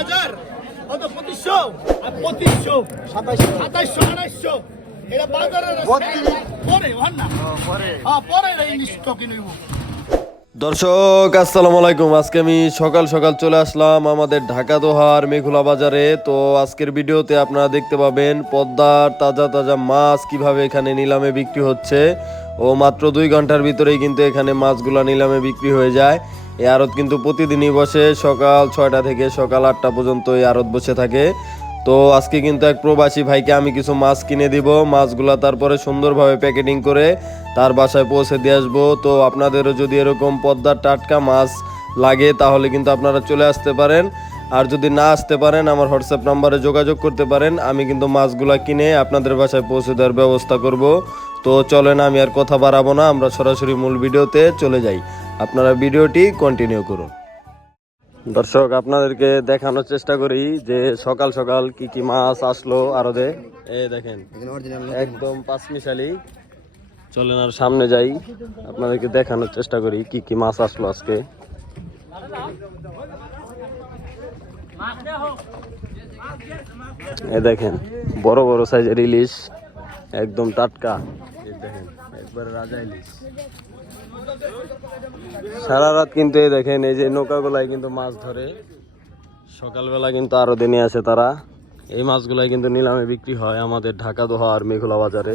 হাজার কত পঁচিশশো? আর পঁচিশশো সাতাইশশো সাতাইশশো আড়াইশশো। এটা বাজারের পরে। হন না? হ্যাঁ পরে এই স্টকে নেব। দর্শক আসসালামু আলাইকুম। আজকে আমি সকাল সকাল চলে আসলাম আমাদের ঢাকা দোহার মেঘুলা বাজারে। তো আজকের ভিডিওতে আপনারা দেখতে পাবেন পদ্মার তাজা তাজা মাছ কীভাবে এখানে নিলামে বিক্রি হচ্ছে। ও মাত্র দুই ঘণ্টার ভিতরেই কিন্তু এখানে মাছগুলো নিলামে বিক্রি হয়ে যায়। এই আড়ত কিন্তু প্রতিদিনই বসে সকাল ছয়টা থেকে সকাল আটটা পর্যন্ত এই আড়ত বসে থাকে। তো আজকে কিন্তু এক প্রবাসী ভাইকে আমি কিছু মাছ কিনে দিব। মাছগুলা তারপরে সুন্দরভাবে প্যাকেটিং করে তার বাসায় পৌঁছে দিয়ে আসব। তো আপনাদেরও যদি এরকম পদ্মার টাটকা মাছ লাগে, তাহলে কিন্তু আপনারা চলে আসতে পারেন। আর যদি না আসতে পারেন, আমার হোয়াটসঅ্যাপ নাম্বারে যোগাযোগ করতে পারেন। আমি কিন্তু মাছগুলা কিনে আপনাদের বাসায় পৌঁছে দেওয়ার ব্যবস্থা করব। তো চলেন, আমি আর কথা বাড়াবো না। আমরা সরাসরি মূল ভিডিওতে চলে যাই। আপনারা ভিডিওটি কন্টিনিউ করুন। দর্শক, আপনাদেরকে দেখানোর চেষ্টা করি যে সকাল সকাল কি কি মাছ আসলো আরদে। এ দেখেন, একদম পাঁচমিশালি। চলেন আর সামনে যাই। আপনাদেরকে দেখানোর চেষ্টা করি কি কি মাছ আসলো আজকে। এ দেখেন, বড় বড় সাইজের ইলিশ। একদম টাটকা। দেখেন একবারে রাজা ইলিশ সারা রাত কিন্তু এই দেখেন এই যে নৌকাগুলাই কিন্তু মাছ ধরে। সকালবেলা কিন্তু আরও দিনে আছে তারা। এই মাছগুলাই কিন্তু নিলামে বিক্রি হয় আমাদের ঢাকা দোহা আর মেঘুলা বাজারে।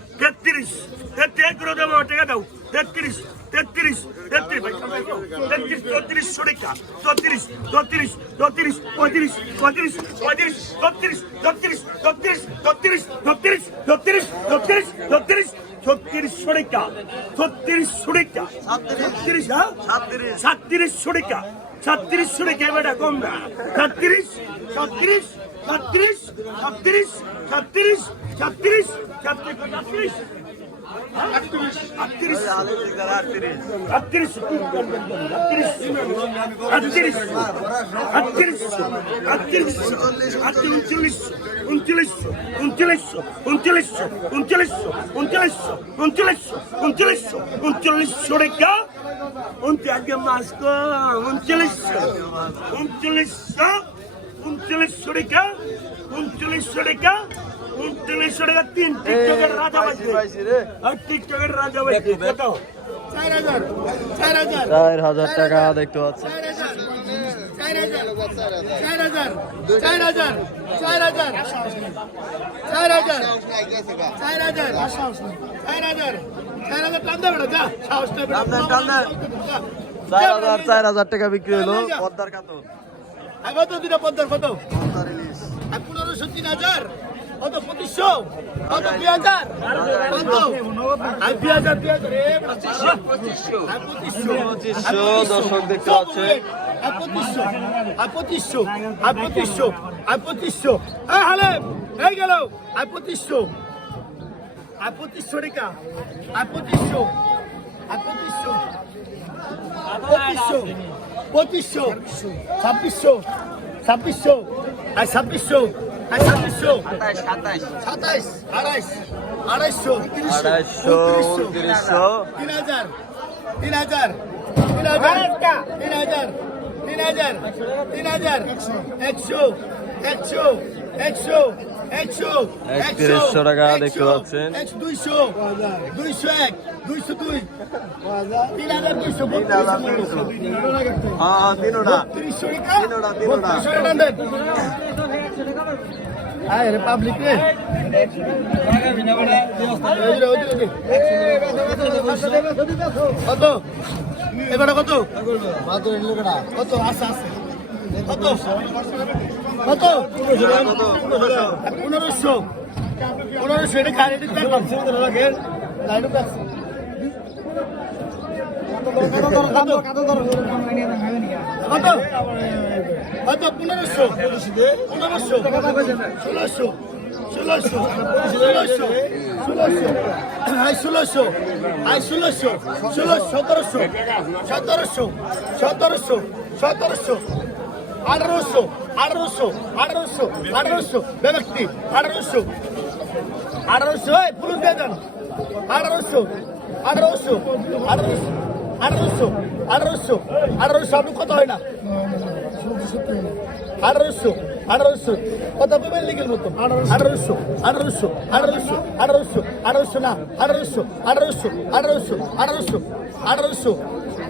তেত্রিশ তেত্রিশ করে দেবো টাকা দাও। তেত্রিশ তেত্রিশ তেত্রিশ ভাই তেত্রিশ চৌত্রিশশো টাকা চৌত্রিশ চৌত্রিশ চৌত্রিশ পঁয়ত্রিশ পঁয়ত্রিশ পঁয়ত্রিশ চৌত্রিশ চৌত্রিশ চৌত্রিশ চৌত্রিশ চৌত্রিশ চৌত্রিশ চৌত্রিশ চৌত্রিশ ছত্রিশশো টাকা ছত্রিশশো টাকা ছত্রিশ হ্যাঁ? সাতত্রিশশো টাকা সাতত্রিশশো টাকা বেটা কম না সাতত্রিশ সাতত্রিশ ছত্রিশ ছত্রিশ ছত্রিশ ছত্রিশ ছত্রিশ উনচল্লিশ উনচল্লিশ উনচল্লিশশো টাকা উনচল্লিশশো টাকা উনচল্লিশশো টাকা তিন টিকটকের রাজা আর টিকটকের রাজা বাজছে কত চার হাজার টাকা দেখতে পাচ্ছি চার হাজার টাকা বিক্রি হলো পদ্মার কাতর কত দুটা পদ্মার কত আর পনেরোশো তিন হাজার কত পঁচিশশো কত দুই হাজার কত? আর দুই হাজার দুই হাজার পঁচিশশো। দর্শক দেখতে পাচ্ছেন। আর পঁচিশশো। আর পঁচিশশো। আর পঁচিশশো। আর পঁচিশশো। এই হালে এই গেল। আর পঁচিশশো। আর পঁচিশশো টাকা আর পঁচিশশো। আর পঁচিশশো। আর পঁচিশশো। পঁচিশশো ছাব্বিশশো ছাব্বিশশো আর ছাব্বিশশো আর ছাব্বিশশো। সাতাইশ আড়াইশ আড়াইশো আড়াইশো উনত্রিশশো তিন হাজার তিন হাজার তিন হাজার তিন হাজার তিন হাজার তিন হাজার একশো একশো একশো একত্রিশশো টাকা দেখতে পাচ্ছেন। দুইশো দুইশো এক দুইশো দুই। তিন হাজার দুইশো তিনশো আয় রে পাবলিক রে। কত? এগারো কত? কত? আস্তে আস্তে কত? কত? পনেরোশো। পনেরোশো, এটা কত? কত? পনেরোশো। পনেরোশো। ষোলোশো। ষোলোশো। ষোলোশো। ষোলোশো। আই ষোলোশো। আই ষোলোশো। ষোলো, সতেরোশো। সতেরোশো। সতেরোশো। সতেরোশো। আঠারোশো আঠারোশো আঠারোশো আঠারোশো ব্যক্তি আঠারোশো আঠারোশো পুরুষ দিয়ে দেন আঠারোশো আঠারোশো আঠারোশো আঠারোশো আঠারোশো আঠারোশো আপনি কত হয় না আঠারোশো আঠারোশো কত পেমেন্ট লিগের মতো আঠারোশো আঠারোশো আঠারোশো আঠারোশো আঠারোশো না আঠারোশো আঠারোশো আঠারোশো আঠারোশো আঠারোশো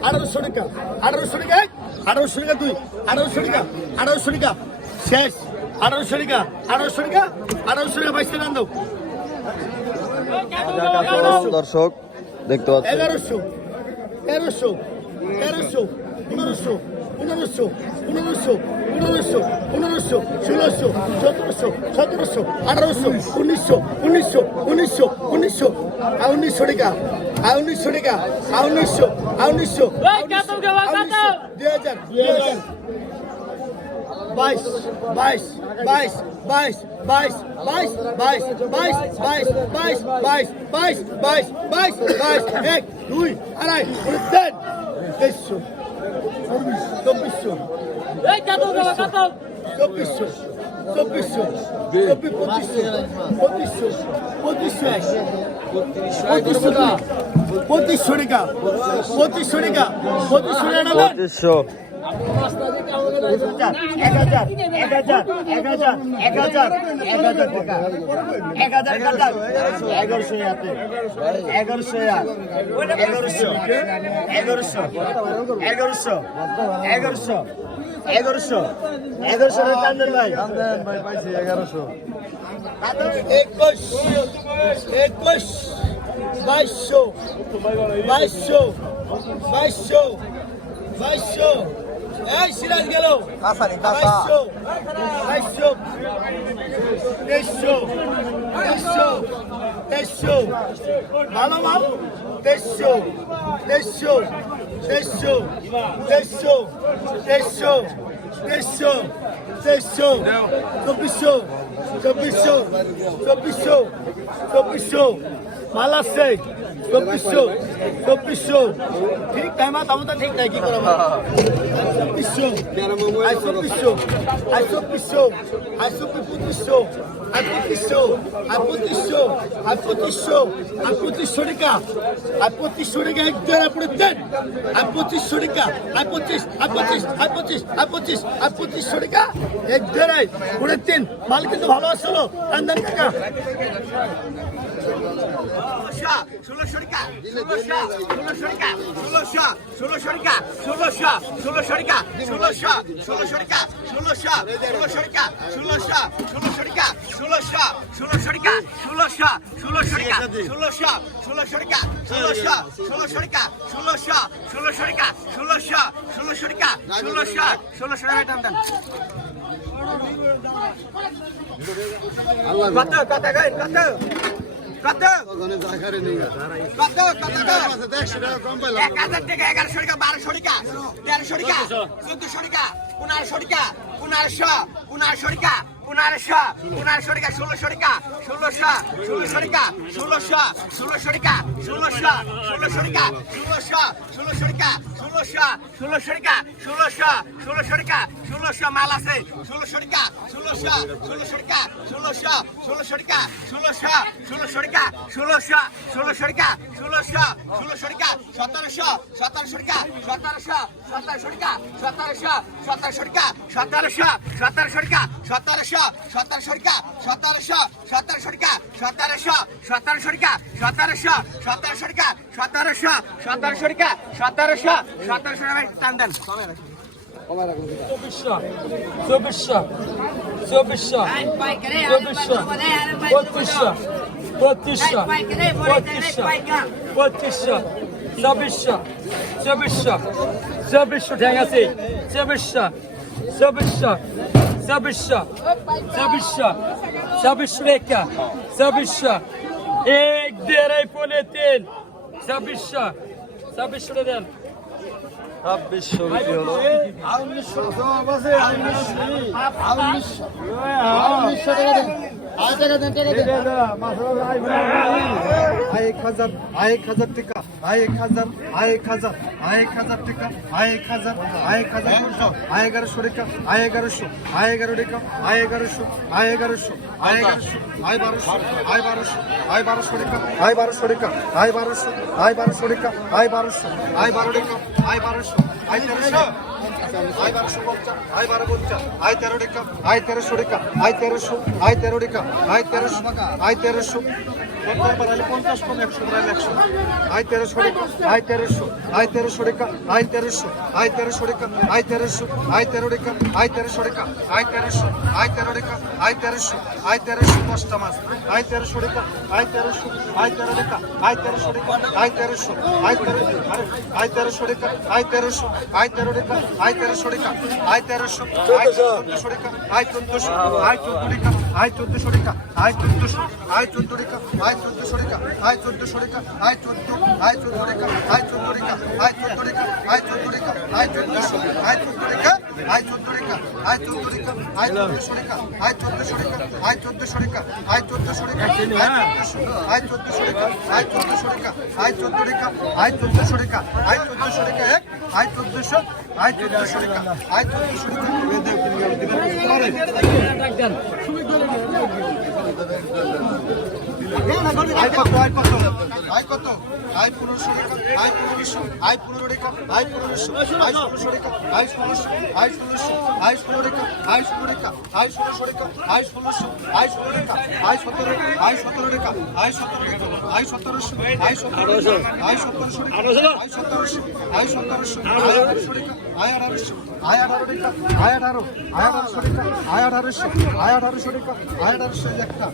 আঠারোশো টাকা আঠারোশো টাকা আঠারোশো টাকা দুই আঠারোশো টাকা আঠারোশো টাকা শেষ আঠারোশো টাকা আঠারোশো টাকা আঠারোশো টাকা বাইশ টাকা দাও। দর্শক দেখতে পাচ্ছেন। এগারোশো তেরোশো তেরোশো পনেরোশো পনেরোশো পনেরোশো পনেরোশো পনেরোশো ষোলোশো সতেরোশো সতেরোশো আঠারোশো উনিশশো উনিশশো উনিশশো উনিশশো আর উনিশশো টাকা আর উনিশশো টাকা আর উনিশশো আর উনিশশো দুই হাজার দুই হাজার বাইশ বাইশ বাইশ বাইশ বাইশ বাইশ বাইশ বাইশ বাইশ বাইশ বাইশ বাইশ বাইশ বাইশ বাইশ এক দুই আড়াই তেইশশো চব্বিশশো চব্বিশশো চব্বিশশো চব্বিশ পঁচিশশো পঁচিশশো পঁচিশশো পঁচিশশো টাকা পঁচিশশো টাকা পঁচিশশো টাকা পঁচিশশো পঁচিশশো এক হাজার এক হাজার এক হাজার এক হাজার এক হাজার টাকা এক হাজার টাকা এগারোশো হাতে এগারোশো এগারোশো এগারোশো এগারোশো এগারোশো এগারোশো এগারোশো কান্দের ভাই একুশ একুশ বাইশশো বাইশশো বাইশশো বাইশশো এই সিরাজ গেল। কাসারি কাসা 2300 2300 2300 ভালো ভালো 2300 2300 2300 2300 2300 2300 2300 2400 2400 2400 2400 মাল আছে। চব্বিশশো। চব্বিশশো। ঠিক টাইমত আমি ঠিক নাই কি কৰা চব্বিশশো আই চব্বিশশো আই চব্বিশশো আই চব্বিশ পঁচিশশো আই পঁচিশশো আই পঁচিশশো আই পঁচিশশো আই পঁচিশশো টাকা আই পঁচিশশো টাকা এক দেড় আপনি দেন আই পঁচিশশো টাকা আই পঁচিশ আই পঁচিশ আই পঁচিশ আই পঁচিশ আই পঁচিশশো টাকা এক দেড় পুরো তিন মাল কিন্তু ভালো আসলো টান টাকা ষোলোশো টাকা ষোলোশো ষোলোশো টাকা ষোলোশো ষোলোশো টাকা ষোলোশো ষোলোশো টাকা ষোলোশো ষোলোশো টাকা ষোলোশো ষোলোশো টাকা ষোলোশো ষোলোশো টাকা ষোলোশো ষোলোশো টাকা ষোলোশো ষোলোশো টাকা ষোলোশো ষোলোশো টাকা ষোলোশো ষোলোশো টাকা ষোলোশো ষোলোশো টাকা ষোলোশো ষোলোশো টাকা ষোলোশো ষোলোশো টাকা কত কত কত কত এক হাজার টাকা এগারোশো টাকা বারোশো টাকা তেরোশো টাকা চোদ্দশো। টাকা পনেরোশো টাকা পনেরোশো পনেরোশো টাকা পনেরোশো পনেরোশো টাকা ষোলোশো টাকা ষোলোশো ষোলোশো টাকা ষোলোশো ষোলোশো টাকা ষোলোশো ষোলোশো টাকা ষোলোশো ষোলোশো টাকা ষোলোশো ষোলোশো টাকা ষোলোশো ষোলোশো টাকা ষোলোশো মাল আছে ষোলোশো টাকা ষোলোশো ষোলোশো টাকা ষোলোশো ষোলোশো টাকা ষোলোশো ষোলোশো টাকা ষোলোশো ষোলোশো টাকা ষোলোশো ষোলোশো টাকা সতেরোশো সতেরোশো টাকা সতেরোশো সতেরোশো টাকা সতেরোশো সতেরোশো টাকা সতেরোশো সতেরোশো টাকা সতেরোশো সতেরোশো টাকা সতেরোশো সতেরোশো টাকা সতেরোশো সতেরোশো টাকা সতেরোশো সতেরোশো টাকা সতেরোশো সতেরোশো টাকা সতেরোশো সতেরোশো টাকা টান দেন চব্বিশশো চব্বিশশো চব্বিশশো চব্বিশশো পঁচিশশো পঁচিশশো পঁচিশশো পঁচিশশো চব্বিশশো চব্বিশশো চব্বিশশো ঠ্যাং আছে চব্বিশশো চব্বিশশো চব্বিশশো চব্বিশশো চব্বিশশো রেখা চব্বিশশো এক দেড়াই পনে তিন চব্বিশশো চব্বিশশো দেন ছাব্বিশশো বিক্রি হলো? আয় এক হাজার এক হাজার টাকা এক হাজার এক হাজার এক হাজার টাকা এক হাজার এক হাজার আয় এগারোশো টাকা আয় এগারোশো আয় এগারো টাকা আয় এগারোশো আয় এগারোশো আয় এগারোশো আয় বারোশো আয় বারোশো আয় বারোশো টাকা আয় বারোশো টাকা আয় বারোশো আয় বারোশো টাকা আয় বারোশো আয় বারো টাকা আয় বারোশো আয় তেরোশো আয় বারোশো পঞ্চাশ আয় বারো পঞ্চাশ আয় তেরো টাকা আয় তেরোশো টাকা আয় তেরোশো আয় তেরো আয় তেরোশো আয় তেরোশো পঞ্চাশ বাড়ালে পঞ্চাশ কম একশো বাড়ালে একশো আয় তেরোশো আয় তেরোশো আয় তেরোশো টাকা আয় তেরোশো আয় তেরোশো টাকা আয় তেরোশো আয় তেরো টাকা আয় তেরোশো টাকা আয় তেরোশো আয় তেরো টাকা আয় তেরোশো আয় তেরোশো দশটা মাস আয় তেরোশো টাকা আয় তেরোশো আয় তেরো টাকা আয় তেরোশো টাকা আয় তেরোশো আয় তেরো আয় তেরোশো টাকা আয় তেরোশো আয় তেরো টাকা আয় তেরোশো টাকা আয় তেরোশো আয় চোদ্দশো টাকা আয় চোদ্দশো আয় চোদ্দ টাকা আয় চোদ্দশো টাকা আয় চোদ্দশো আয় চোদ্দ টাকা আয় চোদ্দশো টাকা আয় চোদ্দশো টাকা আয় চোদ্দ আয় চোদ্দ টাকা আয় চোদ্দ টাকা আয় চোদ্দ টাকা আয় চোদ্দ টাকা আয় চোদ্দশো আয় চোদ্দ টাকা আয় চোদ্দ টাকা আয় চোদ্দ টাকা আয় চোদ্দশো টাকা আয় চোদ্দশো টাকা আয় চোদ্দশো টাকা আয় চোদ্দশো টাকা আয় চোদ্দশো টাকা আয় চোদ্দশো টাকা আয় চোদ্দ টাকা আয় চোদ্দশো টাকা আয় চোদ্দশো টাকা এক আয় চোদ্দশো আয় চোদ্দশো টাকা আয় চোদ্দশো আয় কত আয় কত আয় আয় পনেরোশো আয় পনেরোশো আয় পনেরো টাকা আয় পনেরোশো আয় ষোলোশো টাকা আয় ষোলোশো আয় ষোলোশো আয় ষোলো টাকা আয় ষোলো টাকা আয় ষোলোশো টাকা আয় ষোলোশো আয় ষোলো টাকা আয় সতেরো আয় সতেরো টাকা আয় সতেরো টাকা আয় সতেরোশো আয় সতেরোশো আয় সতেরোশো টাকা আয় সতেরোশো আয় সতেরোশো আয় আঠারোশো টাকা আয় আঠারোশো আয় আঠারো টাকা আয় আঠারো আয় আঠারোশো টাকা আয় আঠারোশো আয় আঠারোশো টাকা আয় আঠারোশো একটা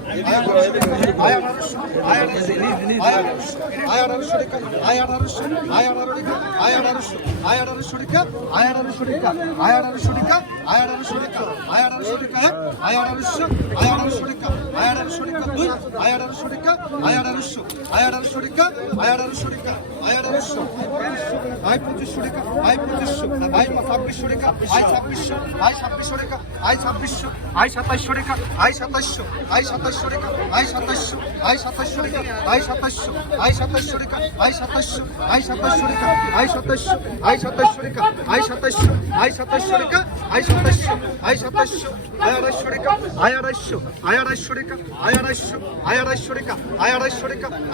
আয় আঠারোশো আয় আঠারোশো আয় আঠারোশো টাকা আয় আঠারোশো আয় আঠারো টাকা আয় আঠারোশো আয় আঠারোশো টাকা আয় আঠারোশো টাকা আয় আঠারোশো টাকা আয় আঠারোশো টাকা আয় আঠারোশো টাকা এক আয় আঠারোশো আয় আঠারোশো টাকা আয় আঠারোশো টাকা দুই আয় আঠারোশো টাকা আয় আঠারোশো আয় আঠারোশো টাকা আয় আঠারোশো টাকা আয় আঠারোশো আয় পঁচিশশো টাকা, আয় পঁচিশশো। আয় ছাব্বিশশো টাকা, আয় ছাব্বিশশো। আয় ছাব্বিশশো টাকা, আয় ছাব্বিশশো। আয় সাতাইশশো টাকা, আয় সাতাইশশো। আয় সাতাইশশো টাকা, আয় সাতাইশশো। আয় সাতাইশশো টাকা, আয় সাতাইশশো। আয় সাতাইশশো টাকা, আয় সাতাইশশো। আয় সাতাইশশো টাকা, আয় সাতাইশশো। আয় সাতাইশশো টাকা, আয় সাতাইশশো। আয় সাতাইশশো টাকা আয় সাতাইশশো আয় সাতাইশশো আয় আড়াইশো টাকা আয় আড়াইশো আয় আড়াইশো টাকা আয় আড়াইশো আয় আড়াইশো টাকা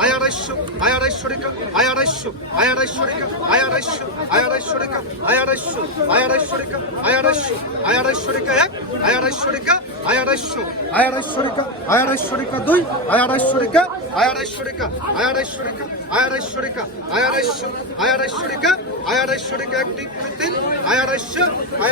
আয় আড়াইশো টাকা আয় আড়াইশো আয় আড়াইশো টাকা আয় আড়াইশো এক আয় আড়াইশো টাকা আয় আড়াইশো আয় আড়াইশো দুই আয় আড়াইশো টাকা আয় আড়াইশো টাকা আয় আড়াইশো টাকা আয় আড়াইশো টাকা আয় এক দুই তিন আয় আড়াইশো আয়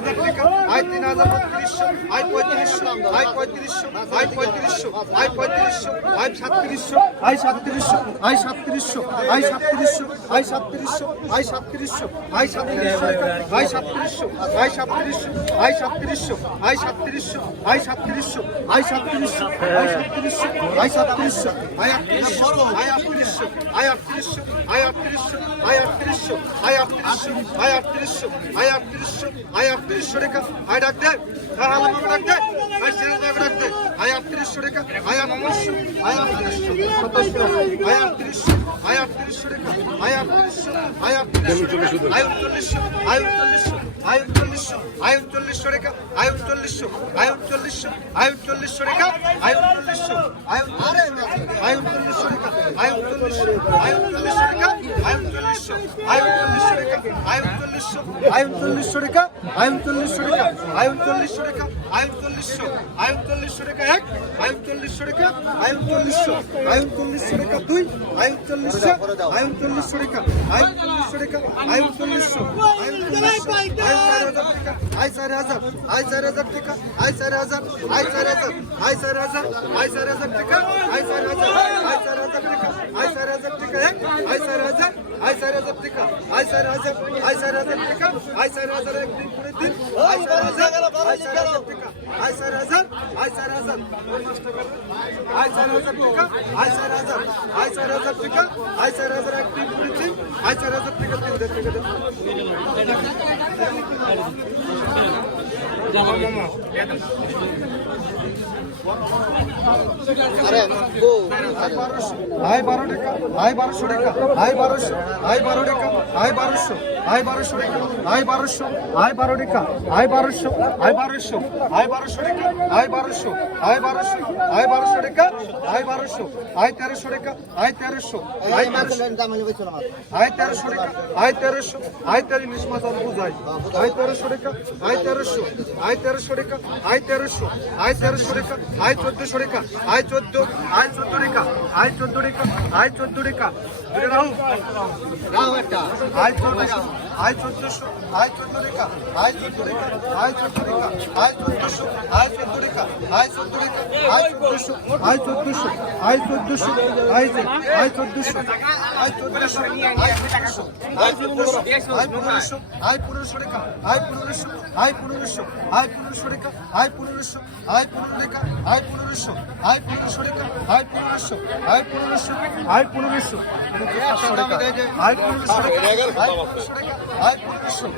হাজার টাকা আয় তিন হাজার বত্রিশশো আয় পঁয়ত্রিশশো আয় পঁয়ত্রিশশো আয় পঁয়ত্রিশশো আয় পঁয়ত্রিশশো আয় সাতত্রিশশো আয় সাতত্রিশশো আয় সাতত্রিশশো আয় সাতত্রিশশো আয় সাতত্রিশশো আয় সাতত্রিশশো আয় সাতত্রিশশো আয় সাতত্রিশশো আয় সাতত্রিশশো আয় সাতত্রিশশো আয় সাতত্রিশশো আয় সাতত্রিশশো আয় সাতত্রিশশো আয় সাতত্রিশশো আয় সাতত্রিশশো আয় আটত্রিশশো আয় আটত্রিশশো আয় আটত্রিশশো আয় আটত্রিশশো আয় আটত্রিশশো আয় আটত্রিশশো আয় আটত্রিশশো আয় আটত্রিশশো আয় আটত্রিশশো রেখা আয় ডাক দে হ্যাঁ আলাম ডাক দে আয় সিরাজ ডাক দে। আয় আটত্রিশশো রেখা আয় আটত্রিশশো আয় আটত্রিশশো, সাতাশশো আয় আটত্রিশশো আয় আটত্রিশশো রেখা আয় আটত্রিশশো আয় আটত্রিশশো আয় আয় উনচল্লিশশো আয়ু চল্লিশশো আয়ু চল্লিশশো রেখা আয়ু চল্লিশশো আয়ু চল্লিশশো আয়ু চল্লিশশো রেখা আয়ু চল্লিশশো আয়ু আয়ু চল্লিশশো রেখা আয়ু চল্লিশশো আয়ু চল্লিশশো রেখা আয়ু চল্লিশশো আয়ু চল্লিশশো রেখা আয়ু চল্লিশশো আয়ু চল্লিশশো রেখা আয়ু চল্লিশশো রেখা আয়ু চল্লিশশো রেখা আয়ু চল্লিশশো আয়ু চল্লিশশো রেখা এক আয়ু চল্লিশশো রেখা আয়ু চল্লিশশো আয়ু চল্লিশশো রেখা দুই আয়ু চল্লিশশো আয়ু চল্লিশশো রেখা আয়ু চল্লিশশো রেখা আয়ু চল্লিশশো আয়ু চল্লিশশো আই চার হাজার আই চার হাজার টাকা আই চার হাজার আই চার হাজার আই চার হাজার আই চার হাজার টাকা আই চার হাজার আই চার হাজার টাকা আই চার হাজার টাকা আই চার হাজার আই চার হাজার টাকা আই চার হাজার আই চার হাজার টাকা আই চার হাজার এক দিন করে দিন আই চার হাজার আই চার হাজার টাকা আই চার হাজার আই চার হাজার আই চার হাজার টাকা আই চার হাজার আই চার হাজার টাকা আই চার হাজার এক দিন করে দিন আই চার হাজার টাকা দিন দেড় টাকা দেন আই বারো টাকা আই বারোশো টাকা আই বারোশো আই বারো টাকা আই বারোশো আই বারোশো টাকা আই বারোশো আই বারো টাকা আই বারোশো আই বারোশো আই বারোশো টাকা আই বারোশো আই বারোশো আই বারোশো টাকা আই বারোশো আই তেরোশো টাকা আই তেরোশো তেরোশো আই তেরোশো টাকা আই তেরোশো আই তেরো ইলিশ মাছ আর বুঝাই আই তেরোশো টাকা আই তেরোশো আই তেরোশো টাকা আই তেরোশো আই তেরোশো টাকা আই চোদ্দশো রেখা আয় চোদ্দ আয় চোদ্দ রেখা আই চোদ্দ রেখা আই চোদ্দ রেখা। রাহু রাহু আই চোদ্দ আই চোদ্দশো আই চোদ্দ টাকা আই চোদ্দ টাকা আই চোদ্দ টাকা আই চোদ্দশো আই চোদ্দ টাকা আই চোদ্দ টাকা আই চোদ্দশো আই চোদ্দশো আই চোদ্দশো আই আই চোদ্দশো আই চোদ্দশো আই চোদ্দশো আই চোদ্দশো আই পনেরোশো আই পনেরোশো টাকা আই পনেরোশো আই পনেরোশো আই পনেরোশো টাকা আই পনেরোশো আই পনেরো টাকা আই পনেরোশো আই পনেরোশো টাকা আই পনেরোশো আই পনেরোশো আই পনেরোশো আই পনেরোশো টাকা আই পনেরোশো আই পনেরোশো টাকা আই পনেরোশো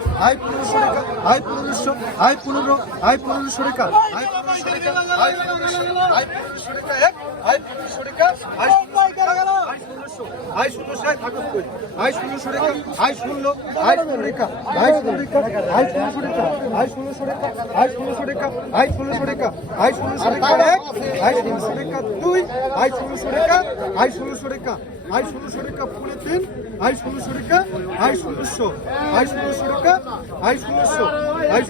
আই পনেরো আই পনেরোশো টাকা আই পনেরোশো টাকা আই পনেরোশো আই পনেরোশো টাকা এক আই পনেরোশো টাকা আই আই আই ষোলোশো আই থাকুক কই আই ষোলোশো টাকা আই ষোলো আই টাকা আই টাকা আই ষোলোশো টাকা আই ষোলোশো টাকা আই ষোলোশো টাকা আই ষোলোশো টাকা আই ষোলোশো টাকা এক আই ষোলোশো টাকা দুই আই ষোলোশো টাকা আই ষোলোশো টাকা আই ষোলোশো টাকা পুনে তিন আই ষোলোশো টাকা। আই ষোলোশো আই ষোলোশো টাকা আই ষোলোশো আই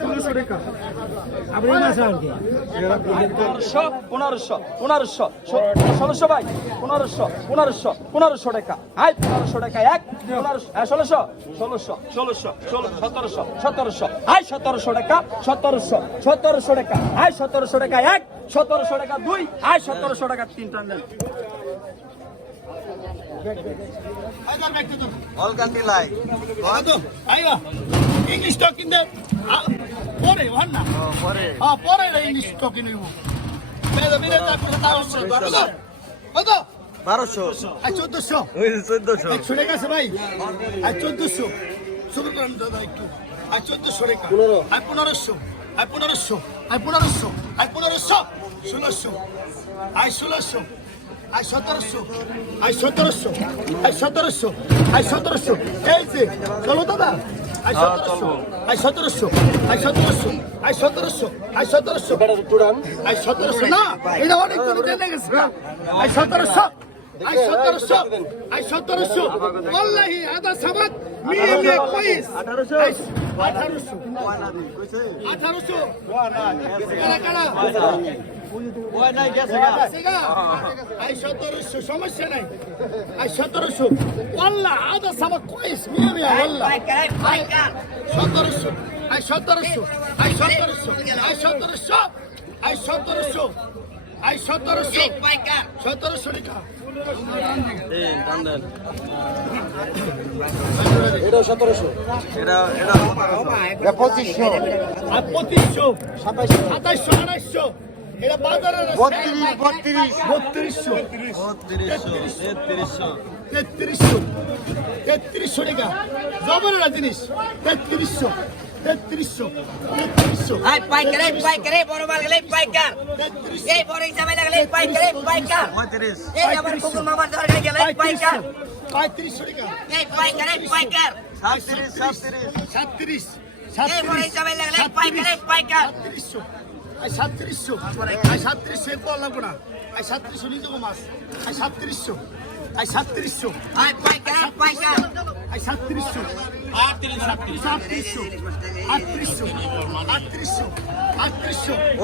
হ্যাঁ ষোলো সতেরোশো সতেরোশো। টাকা এক, সতেরোশো টাকা, দুই আয় সতেরোশো টাকা, তিন টান দেন আইবা ইংলিশ টকিং দে পরে হন না পরে হ্যাঁ পরে ইংলিশ টকিং তারপরে তাও কত বারোশো আর চোদ্দশো চোদ্দশো টাকা আছে ভাই আর চোদ্দশো শুরু করেন দাদা একটু আর চোদ্দশো টাকা আর পনেরোশো আর পনেরোশো আর পনেরোশো আর পনেরোশো ষোলোশো আর ষোলোশো আর সতেরোশো আর সতেরোশো আর সতেরোশো আর সতেরোশো। এই যে চলো দাদা আর সতেরোশো আর সতেরোশো আর সতেরোশো আর সতেরোশো আর সতেরোশো। আর সতেরোশো না এটা অনেক জেনে গেছে আর সতেরোশো আই সতেরোশো আই সতেরোশো। ওল্লাহি আদা সাবাত মিয়ে মিয়ে কইস আঠারোশো। আঠারোশো। আঠারোশো। কারা কারা? আই সমস্যা নাই বত্রিশ বত্রিশ। বত্রিশশো। তেত্রিশশো। তেত্রিশশো। টাকা। জবরের জিনিস। তেত্রিশশো। তেত্রিশশো। তেত্রিশশো। পাইকারে পাইকারে বড় মাল গেলে পাইকার। তেত্রিশশো। এই বড় হিসাবে লাগলে পাইকারে পাইকার। এই আবার কুকুর মামার ধরে গেলে পাইকার। পঁয়ত্রিশশো। টাকা। এই পাইকারে পাইকার। সাতত্রিশ এই বড় হিসাবে লাগলে পাইকারে পাইকার। সাতত্রিশশো। আই সাতত্রিশশো। আই সাতত্রিশশো এর পর লাগবো না। আই সাতত্রিশশো নিয়ে যাব মাছ। আই সাতত্রিশশো। আই সাতত্রিশশো। আই সাতত্রিশশো।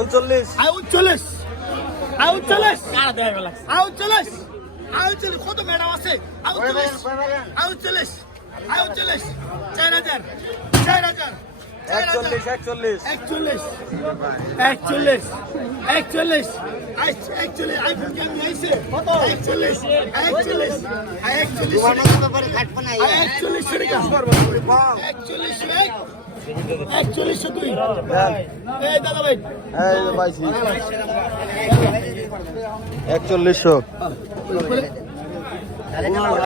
উনচল্লিশ। উনচল্লিশ। আই উনচল্লিশ। আই উনচল্লিশ। আই উনচল্লিশ। কত ম্যাডাম আছে? আই উনচল্লিশ। আই উনচল্লিশ। আয় উনচল্লিশ। চার হাজার। চার হাজার। একচল্লিশ একচল্লিশ। একচল্লিশ একচল্লিশ একচল্লিশ। একচল্লিশ। আইফোন কেমন একচল্লিশ একচল্লিশ একচল্লিশ। একচল্লিশ একচল্লিশ এক? একচল্লিশ দুই? দাদা ভাই। একচল্লিশশো।